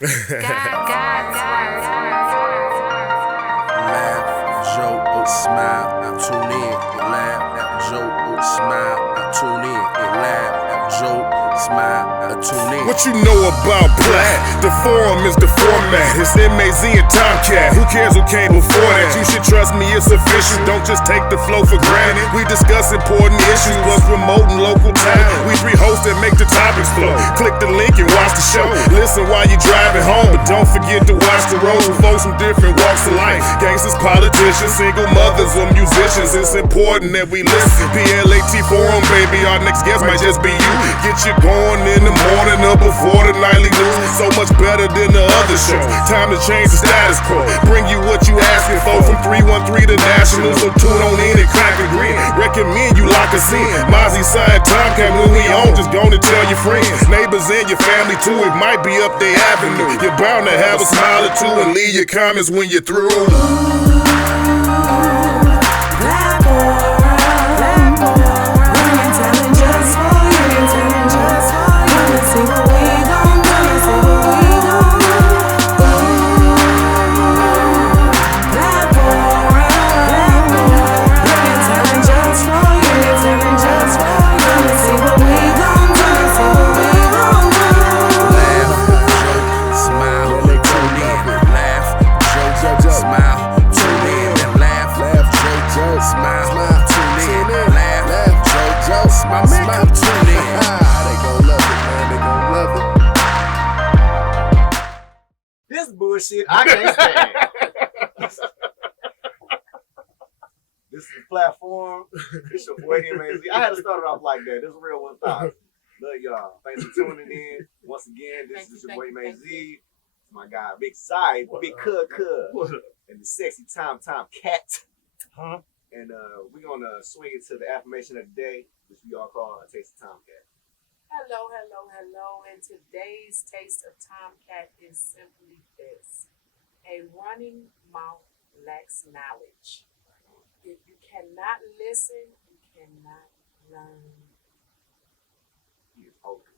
Laugh, joke, or smile, I tune in. You laugh, joke, or smile, I tune in. You laugh, joke, smile, I tune in. What you know about Plat? The forum is the format. It's MAZ and Tomcat. Who cares who came before that? You should trust me, it's official. Don't just take the flow for granted. We discuss important issues, plus promoting local talent. We three hosts that make the topics flow. Click the link and watch the show. Listen while you driving home, but don't forget to watch the road with folks from different walks of life. Gangsters, politicians, single mothers, or musicians. It's important that we listen. Platforum, baby, our next guest might just be you. Get you going in the morning or before the nightly news. So much better than the other shows. Time to change the status quo. Bring you what you asking for from 313 to National. So tune on in and crack a grin. Recommend you lock us in. Mozzie side Tomcat when we on. Just gonna tell your friends, neighbors, and your family too. It might be up their avenue. You're bound to have a smile or two and leave your comments when you're through. This bullshit I can't stand. This is the platform. It's your boy MAZ. I had to start it off like that. This is real 1000. Love y'all. Thanks for tuning in. Once again, this is your boy MAZ. My guy, Big Side, Big Cud, and the sexy Cat. And we're gonna swing it to the affirmation of the day, which we all call a taste of Tomcat. Hello. And today's taste of Tomcat is simply this. A running mouth lacks knowledge. If you cannot listen, you cannot learn. He is open.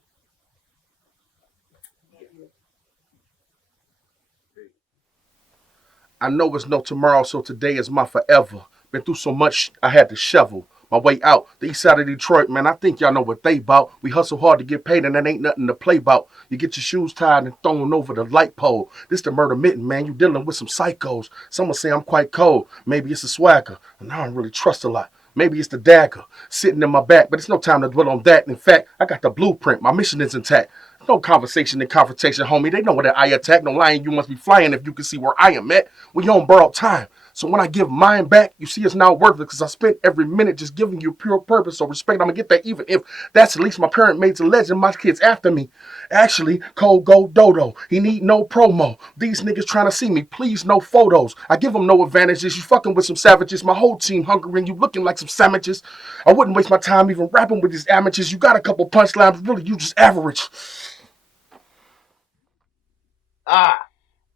I know it's no tomorrow, so today is my forever. Been through so much, I had to shovel my way out. The east side of Detroit, man, I think y'all know what they bout. We hustle hard to get paid, and that ain't nothing to play about. You get your shoes tied and thrown over the light pole. This the murder mitten, man. You dealing with some psychos. Someone say I'm quite cold. Maybe it's a swagger, and I don't really trust a lot. Maybe it's the dagger sitting in my back, but it's no time to dwell on that. In fact, I got the blueprint. My mission is intact. No conversation and confrontation, homie. They know that I attack. No lying, you must be flying if you can see where I am at. We on borrowed time. So when I give mine back, you see it's now worth it because I spent every minute just giving you pure purpose. So respect, I'm going to get that even if that's at least my parent made a legend. My kids after me. Actually, Cold Gold Dodo. He need no promo. These niggas trying to see me. Please, no photos. I give them no advantages. You fucking with some savages. My whole team hungry and you looking like some sandwiches. I wouldn't waste my time even rapping with these amateurs. You got a couple punchlines. Really, you just average.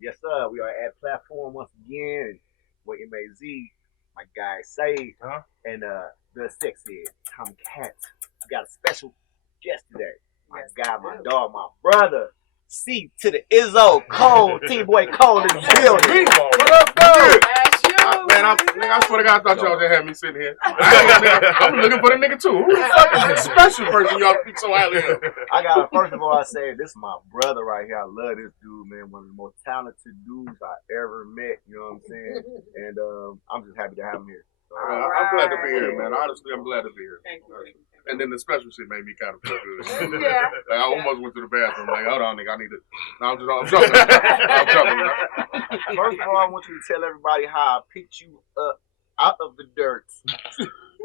Yes, sir. We are at Platform once again. With MAZ, my guy Say, and the sexy Tomcat. We got a special guest today. My guy, my dog, my brother. C to the Izzo, Cole, Teamboy Cole in the building. What up, dog? Man, I swear to God, I thought y'all just had me sitting here. I was looking for the nigga too. Who the fuck is this special person y'all speak so highly of? I gotta first of all say this is my brother right here. I love this dude, man. One of the most talented dudes I ever met. You know what I'm saying? And I'm just happy to have him here. So, I'm glad to be here, man. Honestly, I'm glad to be here. Thank you. And then the special shit made me kind of feel good. Yeah. Like, I almost went to the bathroom. Like, hold on, nigga, I need to. No, I'm joking. I'm joking. First of all, I want you to tell everybody how I picked you up out of the dirt.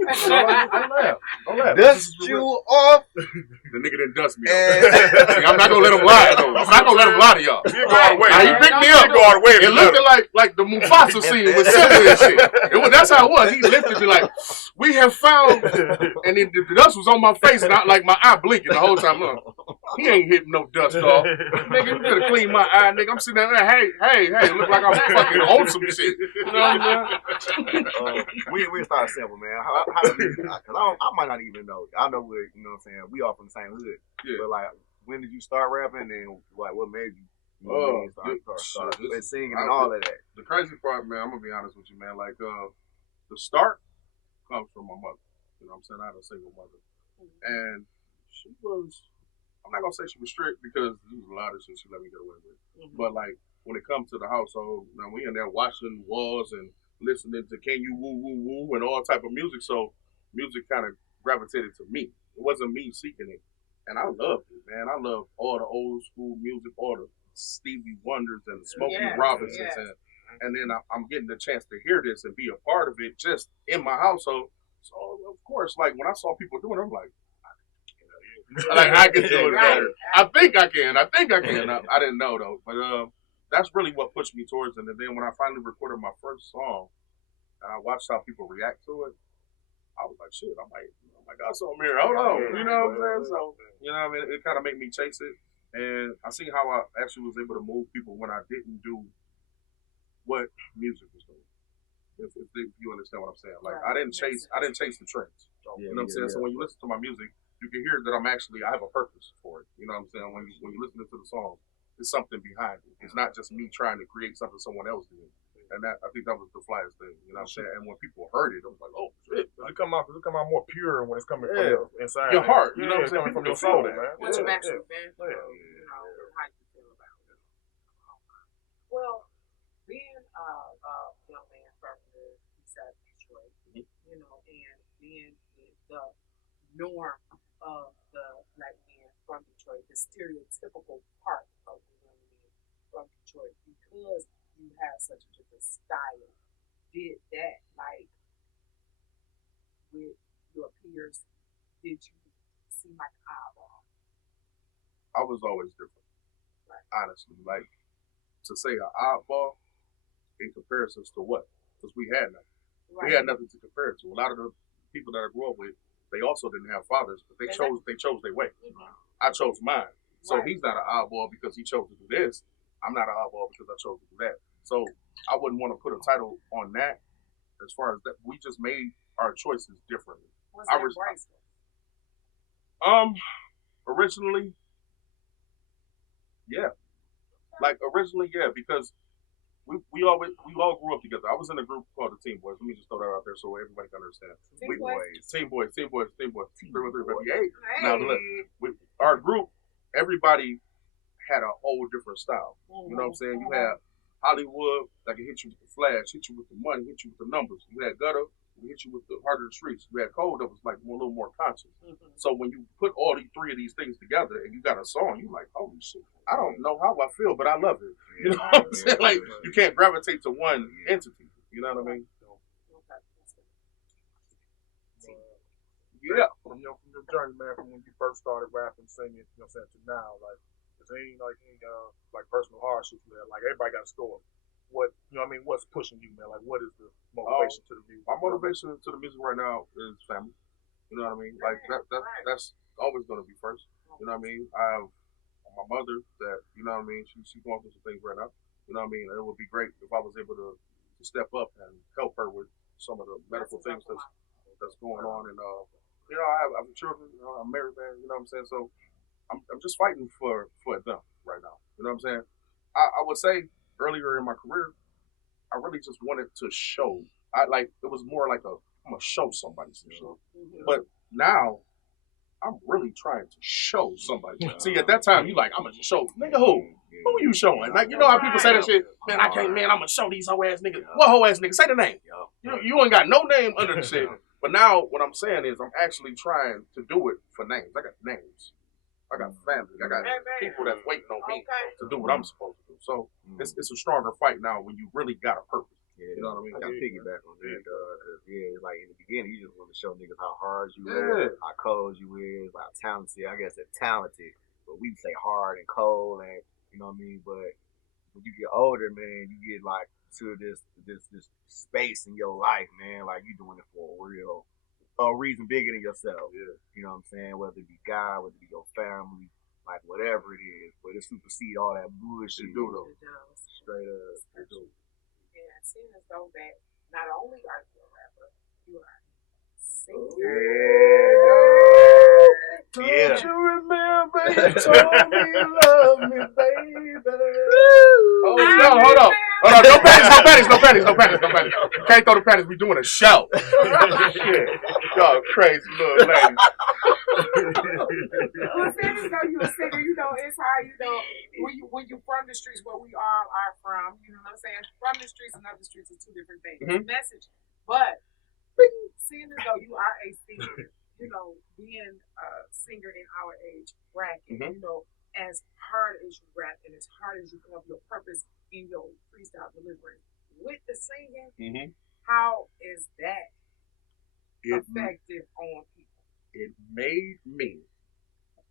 I laugh. Dust you off. The nigga didn't dust me off. See, I'm not gonna let him lie, though. I'm not gonna let him lie to y'all. He picked me up. It looked like the Mufasa scene with Simba and shit. That's how it was. He lifted me like, we have found, and then the dust was on my face, and my eye blinking the whole time. He ain't hitting no dust off. Nigga, you better clean my eye, nigga. I'm sitting there, hey, look like I'm fucking on some shit. You know what I'm saying? We start simple, man. How do you, cause I might not even know. I know what, you know what I'm saying? We all from the same hood. Yeah. But like, when did you start rapping and like what made you You know what I mean? Start singing and all of that. The crazy part, man, I'm gonna be honest with you, man. Like, the start comes from my mother. You know what I'm saying? I had a single mother, and she was. I'm not gonna say she was strict because there was a lot of shit she let me get away with. But like when it comes to the household, man, we in there watching walls and listening to Can You Woo Woo Woo and all type of music. So music kind of gravitated to me. It wasn't me seeking it, and I loved it, man. I love all the old school music, all the Stevie Wonders and Smokey Robinsons, and then I'm getting the chance to hear this and be a part of it just in my household. So of course, like when I saw people doing it, I'm like. Like I can do it better. I think I can. I didn't know though, but that's really what pushed me towards it. And then when I finally recorded my first song, and I watched how people react to it, I was like, shit, I got something here. Hold on, you know what I'm saying? So you know what I mean? It kind of made me chase it, and I see how I actually was able to move people when I didn't do what music was doing. If you understand what I'm saying, like I didn't chase the trends. You know what I'm saying? So when you listen to my music, you can hear that I have a purpose for it. You know what I'm saying? When you listen to the song, there's something behind it. It's not just me trying to create something someone else did. And I think that was the flyest thing. You know what I'm saying? And when people heard it, I was like, oh shit. It come out more pure when it's coming from your inside. Your heart. You know what I'm saying? Coming from your soul, man. What you actually been through, you know, how you feel about it. Well, being a young man from the east side of Detroit, you know, and being the norm of the black men from Detroit, the stereotypical part of the young men from Detroit, because you have such a different style. Did that, like, with your peers, did you seem like an eyeball? I was always different, honestly. Like, to say an oddball in comparisons to what? Because we had nothing. We had nothing to compare it to. A lot of the people that I grew up with, they also didn't have fathers, but they chose their way. I chose mine. So he's not an oddball because he chose to do this. I'm not an oddball because I chose to do that. So I wouldn't want to put a title on that as far as that. We just made our choices differently. Was that graceful? Originally, yeah. Like originally, yeah, because we all grew up together. I was in a group called the Teamboys. Let me just throw that out there so everybody can understand. Teamboys. 313, baby. Hey. Now look, our group, everybody had a whole different style. You know what I'm saying? You had Hollywood that can hit you with the flash, hit you with the money, hit you with the numbers. You had Gutter, who hit you with the heart of the streets. You had Cole that was like a little more conscious. So when you put all these three of these things together and you got a song, you like, holy shit, I don't know how I feel, but I love it. You know what I'm saying? Like you can't gravitate to one entity. You know what I mean? Yeah. From your journey, man, from when you first started rapping, singing, you know what I'm saying, to now, like, is there any like personal hardships, man? Like everybody got a story. What, you know what I mean? What's pushing you, man? Like, what is the motivation to the music? My motivation to the music right now is family. You know what I mean? Like that's always gonna be first. You know what I mean? I have my mother that, you know what I mean, she's going through some things right now. You know what I mean? And it would be great if I was able to step up and help her with some of the medical things that's going on. And you know, I have children. You know, I'm married, man. You know what I'm saying? So I'm just fighting for them right now. You know what I'm saying? I would say earlier in my career, I really just wanted to show. It was more like I'm gonna show somebody some shit. But now I'm really trying to show somebody. See, at that time you like, I'm gonna show nigga who? Who you showing? Like, you know how people say that shit, man, I'm gonna show these hoe ass niggas. What hoe ass niggas? Say the name. You ain't got no name under the shit. But now what I'm saying is I'm actually trying to do it for names. I got names. I got family. I got people that's waiting on me to do what I'm supposed to do. So it's a stronger fight now when you really got a purpose. Yeah, you know what I mean? I piggyback on that, because like in the beginning, you just want to show niggas how hard you is, how cold you is, how talented. I guess they're talented, but we say hard and cold, and you know what I mean. But when you get older, man, you get like to this space in your life, man. Like you doing it for a reason bigger than yourself. Yeah. You know what I'm saying? Whether it be God, whether it be your family, like whatever it is, but it supersede all that bullshit. It does. Straight up. It do. Yeah, seeing as though that not only are you a rapper, you are a singer. Yeah. Don't you remember you told me you love me, baby? no panties. You can't throw the panties. We doing a show. Shit. Y'all crazy little ladies. Well, Sandy, you a singer, it's hard, when you from the streets where we all are from, you know what I'm saying? From the streets and other streets are two different things. Mm-hmm. Message. But seeing as though you are a singer, being a singer in our age bracket, as hard as you rap and as hard as you come up your purpose in your freestyle delivery with the singing, how is that effective on people? It made me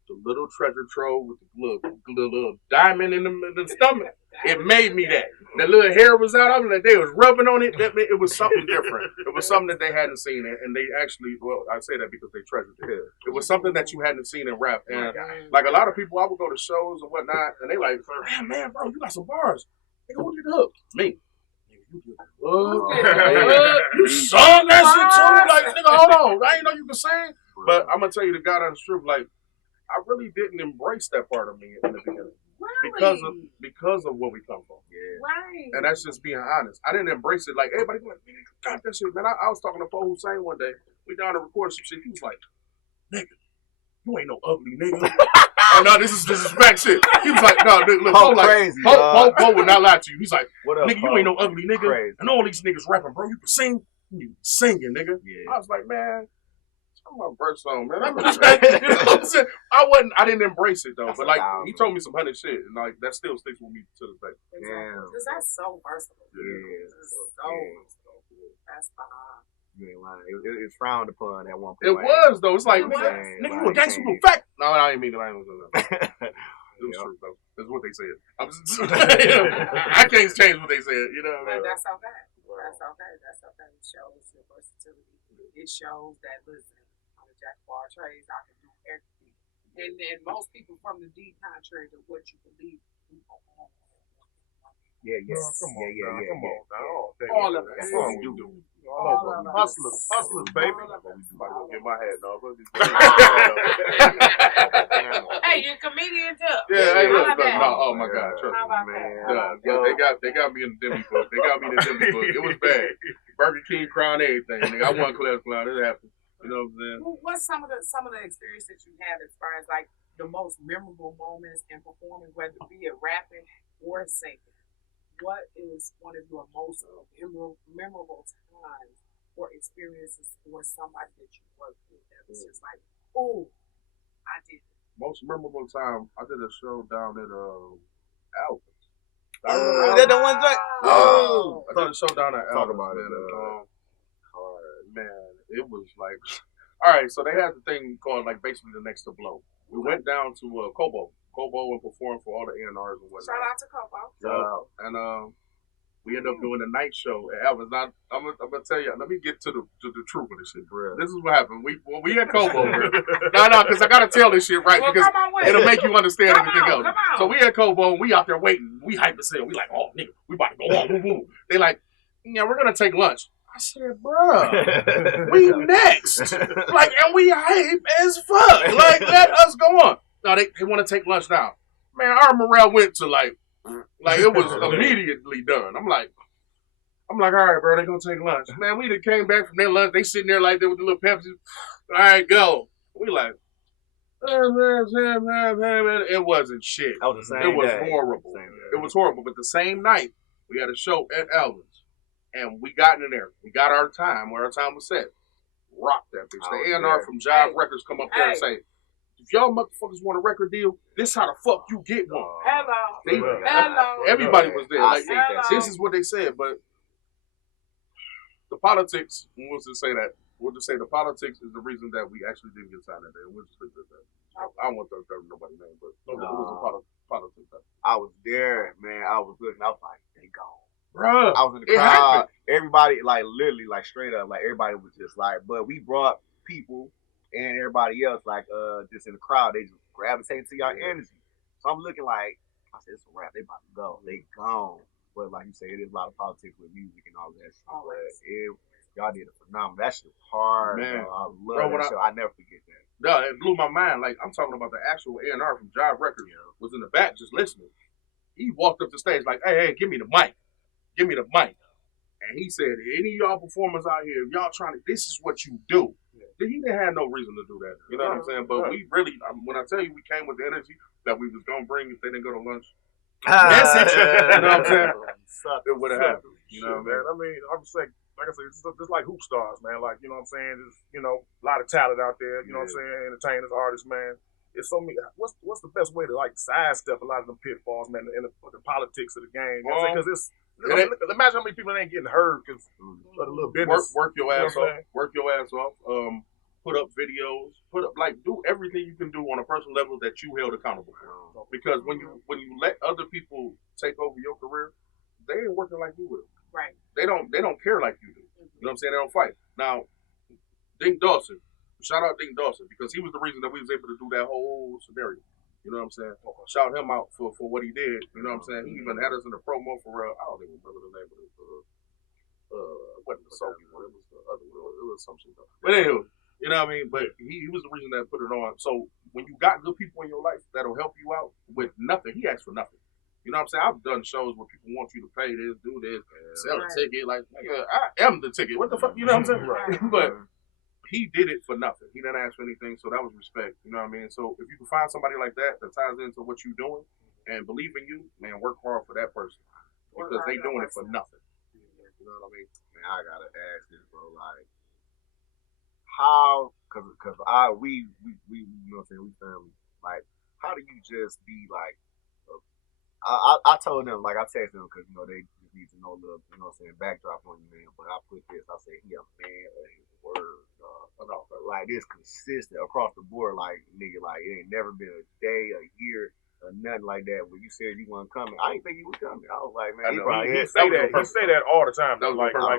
the little treasure trove with the little diamond in the stomach. It made me that. The little hair was out of it, like they was rubbing on it. It was something different. It was something that they hadn't seen, and they actually, well, I say that because they treasured it. It was something that you hadn't seen in rap, and like a lot of people, I would go to shows and whatnot, and they like, man, bro, you got some bars. They go get the hook. Me. You sung that shit too? Like, nigga, hold on. I ain't know you could sing. But I'm gonna tell you the God honest truth, like, I really didn't embrace that part of me in the beginning. Really? Because of where we come from. Yeah. Right. And that's just being honest. I didn't embrace it. Like, everybody was like, man, you got that shit, man. I was talking to Paul Hussein one day. We down to record some shit. He was like, nigga, you ain't no ugly nigga. Oh, no, this is back shit. He was like, no, look, Paul like, Paul would not lie to you. He's like, what up, nigga, you ain't no ugly nigga. Crazy. And all these niggas rapping, bro, you can sing. You be singing, nigga. Yeah. I was like, man, I'm my first song, man. You know what I'm saying? I didn't embrace it though. That's but like he told me some honey shit, and like that still sticks with me to this day. Yeah, because that's so versatile. Yeah, versatile. That's you ain't lying. It's frowned upon at one point. It was though. It's like nigga, you a gangster with fact. No, I didn't mean it. It was true though. That's what they said. I can't change what they said. You know. But that's okay. That's okay. It shows your versatility. It shows that listen. Jack of all trades, I can do everything. And then most people from the deep contrary to what you believe. Yeah. Come on now. All of us. That's what we do. Hustlers, baby. Get my head off. Hey, you're a comedian too. Yeah, hey, look, oh my God, trust me, man. They got me in the Demi book. It was bad. Burger King crown, everything. Nigga, I won class clown. It happened. You know what I'm saying? What's some of the experience that you have as far as like the most memorable moments in performing, whether it be it rapping or singing? What is one of your most memorable times or experiences for somebody that you work with that was just like, oh, I did it? Most memorable time, I did a show down at Alvin's. Is that the one joint? Oh, I did a show down at Talk Alvin's, about man. it. Man, it was like, all right, so they had the thing called like basically the next to blow. We went down to Kobo and performed for all the A&Rs and whatnot. Shout out to Kobo. And we ended up doing a night show at Alvin's. Now, I'm gonna tell you, let me get to the truth of this shit, bro. This is what happened. We had Kobo, bro. No, because I gotta tell this shit right because it'll make you understand everything else. So we had Kobo and we out there waiting. We hyped as hell. We like, oh nigga, we about to go on. Woo, woo. They like, yeah, we're gonna take lunch. I said, bruh, we next. Like, and we hype as fuck. Like, let us go on. No, they want to take lunch now. Man, our morale went to like it was immediately done. I'm like, all right, bro, they gonna take lunch. Man, we done came back from their lunch. They sitting there like that with the little Pepsi. All right, go. We like, it wasn't shit. That was the same It was day. horrible. It was horrible. But the same night, we had a show at Alvin's. And we got in there. We got our time where our time was set. Rock that bitch. The A&R from Jive Records come up there and say, if y'all motherfuckers want a record deal, this how the fuck you get one. Hello. Everybody was there. Like, this is what they said, but the politics, we'll just say that. We'll just say the politics is the reason that we actually didn't get signed that day. We'll just leave it at that. I don't want to tell nobody name, but it was a politics. I was there, man. I was looking. I was like, they gone. Bruh, I was in the crowd. Everybody, like, literally, like, straight up, like, everybody was just like, but we brought people and everybody else, like, just in the crowd. They just gravitated to y'all energy. So I'm looking like, I said, it's a wrap. They about to go. They gone. But like you say, it is a lot of politics with music and all that shit. But y'all did a phenomenal. That shit was hard, man. I love that show. I never forget that. No, it blew my mind. Like, I'm talking about the actual A&R from Jive Records was in the back just listening. He walked up the stage like, hey, give me the mic. give me the mic. And he said, any of y'all performers out here, if y'all trying to, this is what you do. He didn't have no reason to do that. You know what I'm saying? But we really, when I tell you, we came with the energy that we was going to bring if they didn't go to lunch. Message. You know what I'm saying? It would have happened. You know what I mean? I would say, like I said, it's like hoop stars, man. Like, you know what I'm saying? There's, you know, a lot of talent out there. You know what I'm saying? Entertainers, artists, man. It's so many. What's the best way to like sidestep a lot of them pitfalls, man, in the politics of the game? You know what I'm saying? Because it's imagine how many people ain't getting hurt because of the little business. Work your ass off. Work your ass off. Put up videos. Do everything you can do on a personal level that you held accountable for. Because when you let other people take over your career, they ain't working like you would. Right. They don't care like you do. You know what I'm saying? They don't fight. Now, Dink Dawson. Shout out Dink Dawson because he was the reason that we was able to do that whole scenario. You know what I'm saying? Shout him out for what he did. You know what I'm saying? He even had us in the promo for I don't even remember the name of it. Wasn't the Sophie one? It was the other one. It was some shit though. But anyway, you know what I mean? But he was the reason that put it on. So when you got good people in your life that'll help you out with nothing, he asked for nothing. You know what I'm saying? I've done shows where people want you to pay this, do this, sell a ticket. Like, nigga, I am the ticket. What the fuck? You know what I'm saying? Right. But he did it for nothing. He didn't ask for anything, so that was respect. You know what I mean? So if you can find somebody like that ties into what you're doing and believe in you, man, work hard for that person because they doing it for nothing. You know what I mean? Man, I gotta ask this, bro. Like, how? Because we you know what I'm saying, we family. Like, how do you just be like? I told them, like, I texted them because you know they need to know a little, you know what I'm saying, backdrop on you, man. But I put this. I said he a man of his word. Like this consistent across the board. Like nigga, like it ain't never been a day, a year, or nothing like that. When you said you wasn't coming, I didn't think you was coming. I was like, man, he say that all the time. That was like I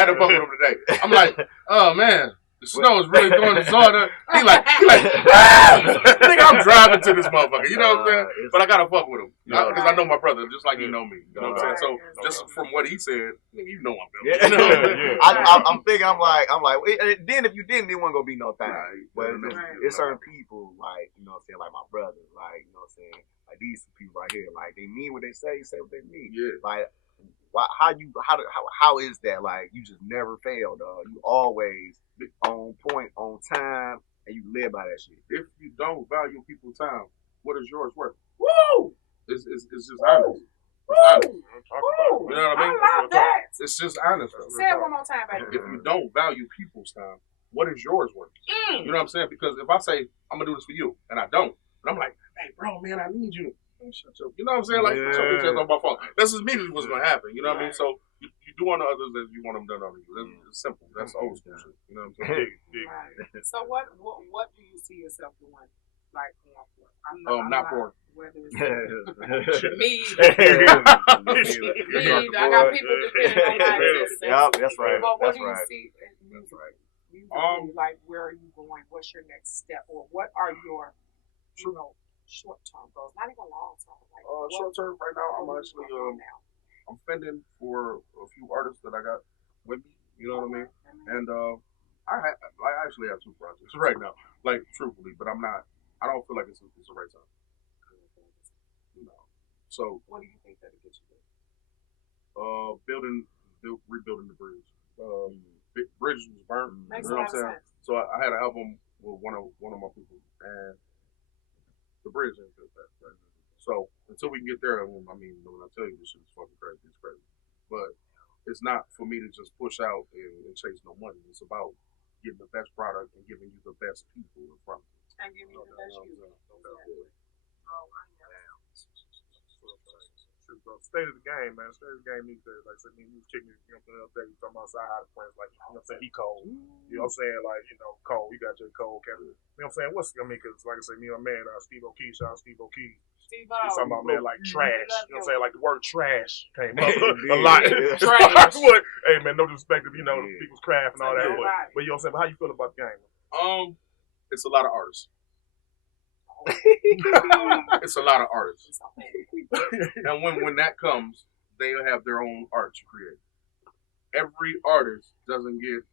had to fuck with him today. I'm like, oh man. The snow is really going disorder. He like, ah! Nigga, I'm driving to this motherfucker. You know what I'm saying? But I gotta fuck with him because I know my brother just like he know me. You know what I'm saying? So just from what he said, nigga, you know I'm feeling. You know what I'm saying? I'm thinking. I'm like. Then if you didn't, it wasn't gonna be no thing. But it's certain people like you know what I'm saying, like my brother, like you know what I'm saying, like these people right here, like they mean what they say what they mean. Yeah. Like. How is that? Like you just never fail, dog. You always on point, on time, and you live by that shit. If you don't value people's time, what is yours worth? Woo! It's just honest. You know what I mean? I love that. It's just honest. Say it one more time, baby. If you don't value people's time, what is yours worth? You know what I'm saying? Because if I say I'm gonna do this for you and I don't, and I'm like, hey, bro, man, I need you. You know what I'm saying? Like, shut on my phone. That's immediately what's going to happen. You know what I mean? So, you do unto others as you want them done unto you. It's simple. That's old school shit. You know what I'm saying? Right. So, what do you see yourself doing? Like, I'm not for whether it's me. I got people depending on my existence. Yep, that's right. But what do you see? That's right. Like, where are you going? What's your next step? Or what are your, short-term goals, not even long-term. Like, short-term, right now, I'm actually I'm fending for a few artists that I got with me. You know what I mean? And I actually have 2 projects right now, like truthfully, but I'm not. I don't feel like it's the right time. No. So. What do you think that'll get you there? Rebuilding the bridge. Bridge was burnt. Makes you know what I'm saying? Sense. So I had an album with one of my people and. The bridge ain't built that, right? So until we can get there, I mean, when I tell you this shit is fucking crazy, it's crazy. But it's not for me to just push out and chase no money. It's about getting the best product and giving you the best people in front of you. And giving you the best you. State of the game, man. State of the game these days. Like I said, me was kicking, you know, the other day, talking about side friends, like, you know what I'm saying, he cold. You know what I'm saying? Like, you know, cold. You got J. Cole, Kevin. You know what I'm saying? Because, like I said, me and my man, Steve O'Kee, shout out Steve O'Kee. He's talking about, man, like trash. You know what I'm saying? Like the word trash came up a lot. Trash. Hey, man, no disrespect to, you know, people's craft and all that. But you know what I'm saying? But how you feel about the game? It's a lot of artists. It's a lot of artists. And when that comes, they'll have their own art to create. Every artist doesn't get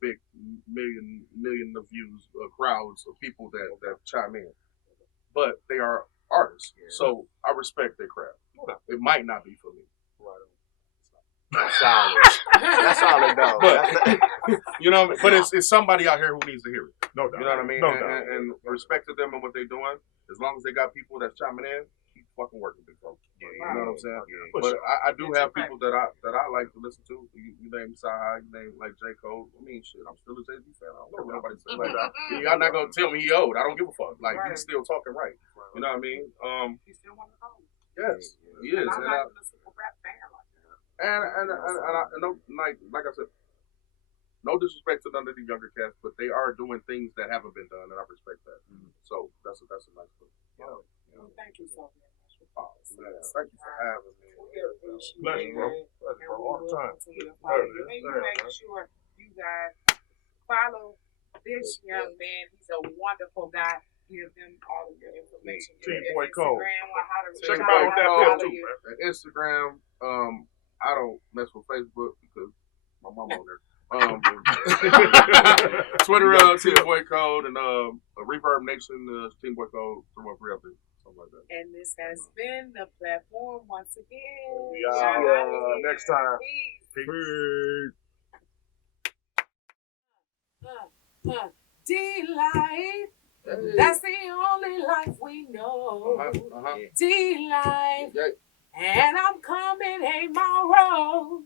big million of views, crowds of people that chime in. But they are artists. So I respect their craft. It might not be for me. That's solid. That's solid, though. You know, but it's somebody out here who needs to hear it. No doubt. You know what I mean? No doubt. And respect to them and what they're doing. As long as they got people that's chiming in, keep fucking working, big folks. Yeah, You know what I'm saying? Yeah. But I do have people that I like to listen to. You name Sahai, you name like J. Cole. I mean, shit, I'm still a Jay-Z fan. I don't care what nobody says. Like, y'all not gonna tell me he old. I don't give a fuck. Like, he's still talking right. You know what I mean? He's still one of those. Yes, he is. I'm not even a super rap fan like that. And like I said, no disrespect to none of the younger cats, but they are doing things that haven't been done, and I respect that. So that's a nice thing. Thank you so much. Oh, man. Thank you for having me. Pleasure, bro. Pleasure, bro. All the time. Make sure you guys follow this young man. He's a wonderful guy. Give them all of your information. Teamboy Code. Check him out on Instagram. I don't mess with Facebook because my mom on there. Twitter, Teamboy Code, and Reverb Nation, Teamboy Code, 313 update, something like that. And this has been the platform once again. We are next time. Peace. D-Life. That's the only life we know. D-Life. And I'm coming 8 Mile Road.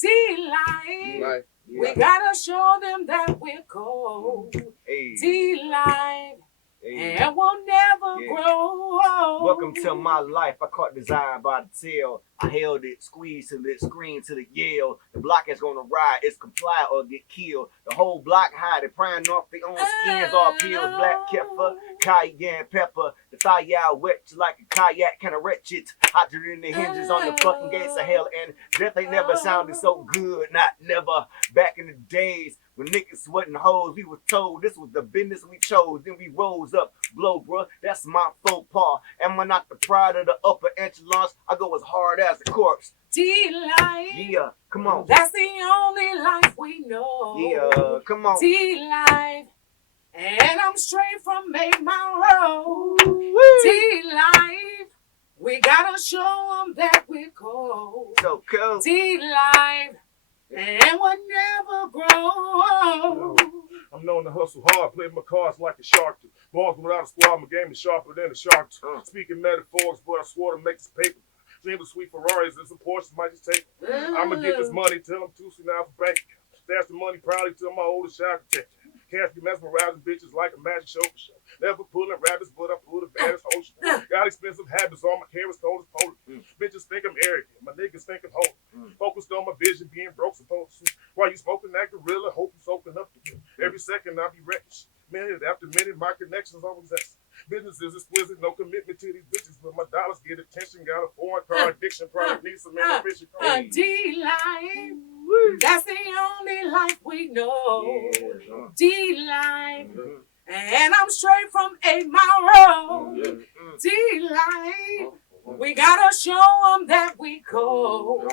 D-Life. We gotta show them that we're cold. D-Life. And we'll never grow old. Welcome to my life. I caught desire by the tail. I held it, squeezed till it screamed till it yelled. The block is gonna ride, it's comply or get killed. The whole block high, they prying off their own skins, all peels, black kefir, cayenne pepper. The fire out wet you like a kayak, kinda wretched. Hotter than the hinges on the fucking gates of hell. And death ain't never sounded so good, not never. Back in the days when niggas wasn't hoes, we was told this was the business we chose. Then we rose up, blow, bruh, that's my faux pas. Am I not the pride of the upper echelons? I go as hard as the corpse. D-Life. Yeah, come on. That's the only life we know. Yeah, come on. D-Life. And I'm straight from 8 Mile Road. D-Life. We gotta show them that we're cold. So cool. D-Life. And we'll never grow. I'm known to hustle hard, play my cards like a shark do. Balls without a squad, my game is sharper than a shark do. Speaking metaphors, but I swore to make this paper. Dream of sweet Ferraris and some Porsches might just take it. I'ma get this money till I'm too soon out for bank. Stash the money proudly till my oldest child can take it. Can't be mesmerizing bitches like a magic show. Never pulling rabbits, but I pull the baddest ocean. Got expensive habits, all my hair is cold as polar. Bitches think I'm arrogant, my niggas think I'm holy. Focused on my vision, being broke supposed to. While you smoking that gorilla, hope you soaking up the hill. Every second I be wretched. Minute after minute, my connections always exist. Business is exquisite, no commitment to these bitches, but my dollars get attention. Got a foreign car addiction, probably need some ambition. D-Life. That's the only life we know. D-Life. And I'm straight from 8 Mile Road. D-Life. We gotta show them that we cold.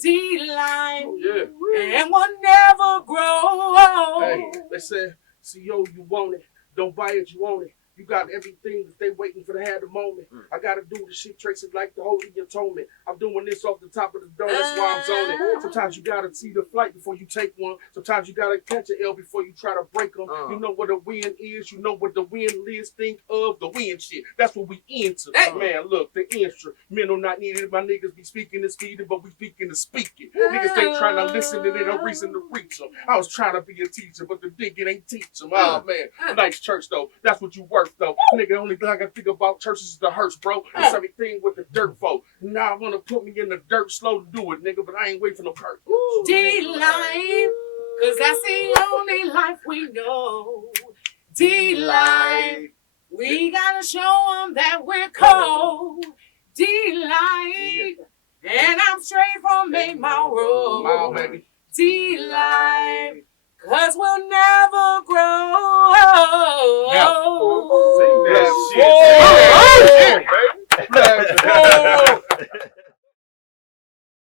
D-Life. And we'll never grow. Hey, they said, CO, you want it. Don't buy it, you want it. You got everything that they waiting for to have the moment. I gotta do the shit tracing like the Holy Atonement. I'm doing this off the top of the dome, that's why I'm zoning. Sometimes you gotta see the flight before you take one. Sometimes you gotta catch an L before you try to break them. You know what a win is, you know what the win is. Think of the win shit. That's what we into. Man, look, the instrumental not needed. My niggas be speaking and speeding, but we speaking to speak it. Niggas ain't trying to listen and they don't reason to reach them. I was trying to be a teacher, but the digging ain't teach them. Oh man, nice church though. That's what you worth though. Nigga, only thing I can think about churches is the hearse, bro. It's everything with the dirt folk. Now I wanna put me in the dirt slow to do it, nigga, but I ain't waiting for no curse. D-Life. Cause that's the only life we know. D-Life. We gotta show them that we're cold. D-Life. And I'm straight from 8 Mile Road. D-Life. Cause we'll never grow. Sing that shit.